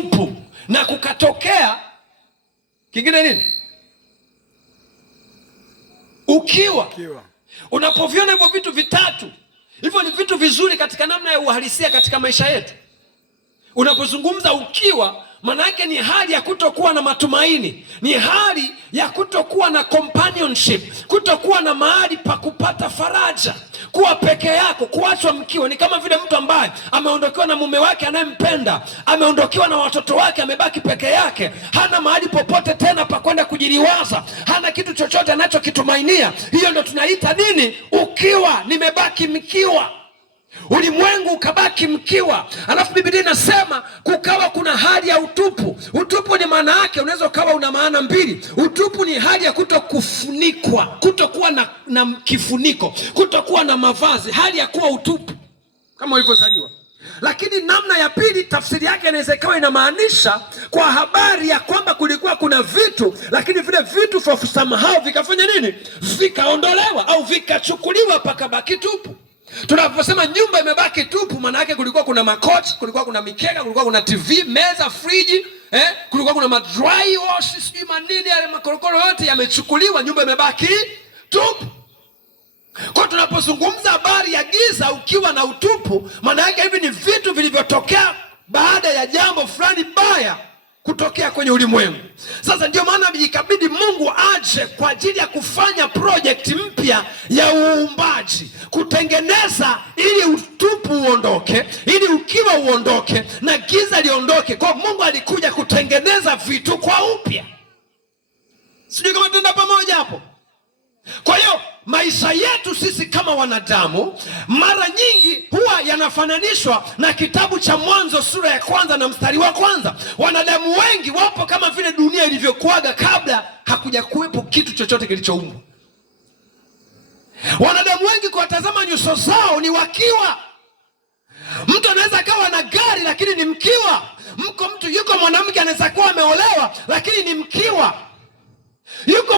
upu na kukatokea kingine nini? Ukiwa. Unapoviona hivyo vitu vitatu, hivyo ni vitu vizuri katika namna ya uhalisia katika maisha yetu. Unapozungumza ukiwa, maana yake ni hali ya kutokuwa na matumaini, ni hali ya kutokuwa na companionship, kutokuwa na mahali pa kupata faraja, kuwa peke yako, kuachwa mkiwa. Ni kama vile mtu ambaye ameondokewa na mume wake anayempenda, ameondokewa na watoto wake, amebaki peke yake, hana mahali popote tena pa kwenda kujiliwaza, hana kitu chochote anachokitumainia. Hiyo ndio tunaita nini? Ukiwa. Nimebaki mkiwa, ulimwengu ukabaki mkiwa. Alafu Biblia inasema kukawa kuna hali ya utupu. Utupu ni maana yake, unaweza ukawa una maana mbili. Utupu ni hali ya kutokufunikwa, kutokuwa na kifuniko, kutokuwa na mavazi, hali ya kuwa utupu kama ulivyozaliwa. Lakini namna ya pili, tafsiri yake inaweza ikawa inamaanisha kwa habari ya kwamba kulikuwa kuna vitu, lakini vile vitu for somehow vikafanya nini? Vikaondolewa au vikachukuliwa, pakabaki tupu. Tunaposema nyumba imebaki tupu, maana yake kulikuwa kuna makochi, kulikuwa kuna mikeka, kulikuwa kuna TV, meza, friji, kulikuwa kuna madry wash, sijui manini, yale makorokoro yote yamechukuliwa, nyumba imebaki tupu. Kwa tunapozungumza habari ya giza, ukiwa na utupu, maana yake hivi ni vitu vilivyotokea baada ya jambo fulani baya kutokea kwenye ulimwengu. Sasa ndio maana ikabidi Mungu aje kwa ajili ya kufanya project mpya ya uumbaji, kutengeneza ili utupu uondoke, ili ukiwa uondoke na giza liondoke. Kwa Mungu alikuja kutengeneza vitu kwa upya. Sijui kama tuenda pamoja hapo. Kwa hiyo maisha yetu sisi kama wanadamu mara nyingi huwa yanafananishwa na kitabu cha Mwanzo sura ya 1 na mstari wa 1. Wanadamu wengi wapo kama vile dunia ilivyokuaga kabla hakuja kuwepo kitu chochote kilichoumbwa. Wanadamu wengi kuwatazama nyuso zao ni wakiwa. Mtu anaweza akawa na gari lakini ni mkiwa. Yuko mwanamke anaweza kuwa ameolewa lakini ni mkiwa. Yuko